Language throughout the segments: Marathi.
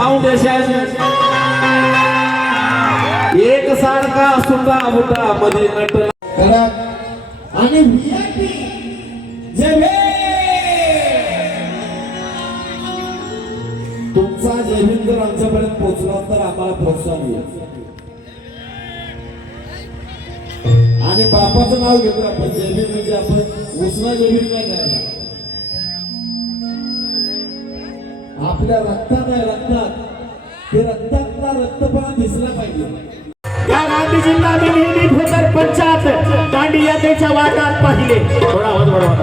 फाउंडेशन एक सारखा सुटा बुटा मध्ये नटला आणि तुमचा जयभीम जर आमच्यापर्यंत पोहोचला तर आम्हाला प्रोत्साहन मिळेल. आणि बापाचं नाव घेतो आपण जयभीम म्हणजे आपण उसना जयभीम नाही करायला. आपल्या रक्तात आहे रक्तात ते रक्तातला रक्तपणा दिसला पाहिजे. या गांधीजींना मी नेहमी भोकर पंचायत दांडी यात्रेच्या वाटात पाहिले. थोडा आवाज वाढवा.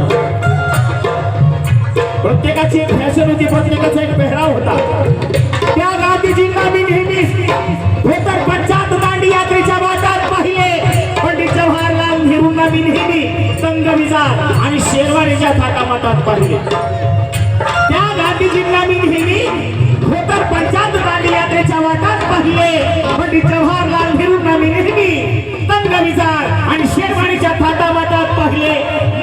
प्रत्येकाची एक फॅशन होती, प्रत्येकाचा एक पेहराव होता. त्या गांधीजींना मी नेहमी भोकर पंचायत दांडी यात्रेच्या वाटात पाहिले. पंडित जवाहरलाल नेहरूंना मी नेहमी तंगविजार आणि शेरवानीच्या थाटामाटात पाहिले. त्या गांधीजींना मी नेहमी भोकर पंचायत दांडी यात्रेच्या वाटात पाहिले. पंडित जवाहरलाल नेहरूंना मी नेहमी तंगविजार आणि शेरवानीच्या थाटामाटात पाहिले.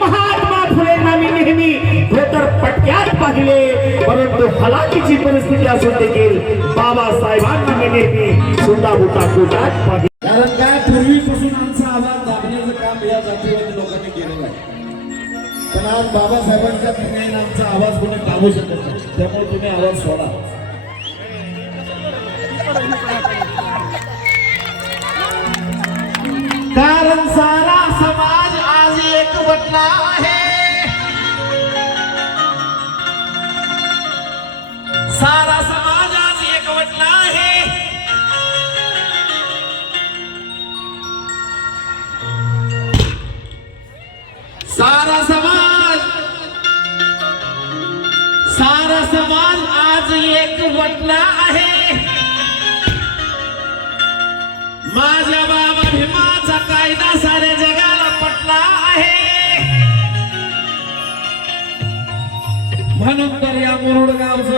महात्मा फुलेंना मी नेहमी भोकर पटक्यात पाहिले. परंतु हलाखीची परिस्थिती असून देखील बाबासाहेबांना मी नेहमी सुद्धा बुटा कोटात पाहिले. कारण काय पूर्वीपासून आमचा आवाज दाबण्याचं काम या जातीवादी लोकांनी केलेलं आहे. पण आज बाबासाहेबांच्या पुण्याने आमचा आवाज कोणी दाबू शकत नाही. त्यामुळे तुम्ही आवाज सोडा. कारण सारा समाज आज एकवटला आहे. सारा समाज आज एकवटला आहे. सारा समाज आज एकवटला आहे. माझ्या बाबा भीमाचा कायदा साऱ्या जगाला पटला आहे. म्हणून तर या मुरुड गावचं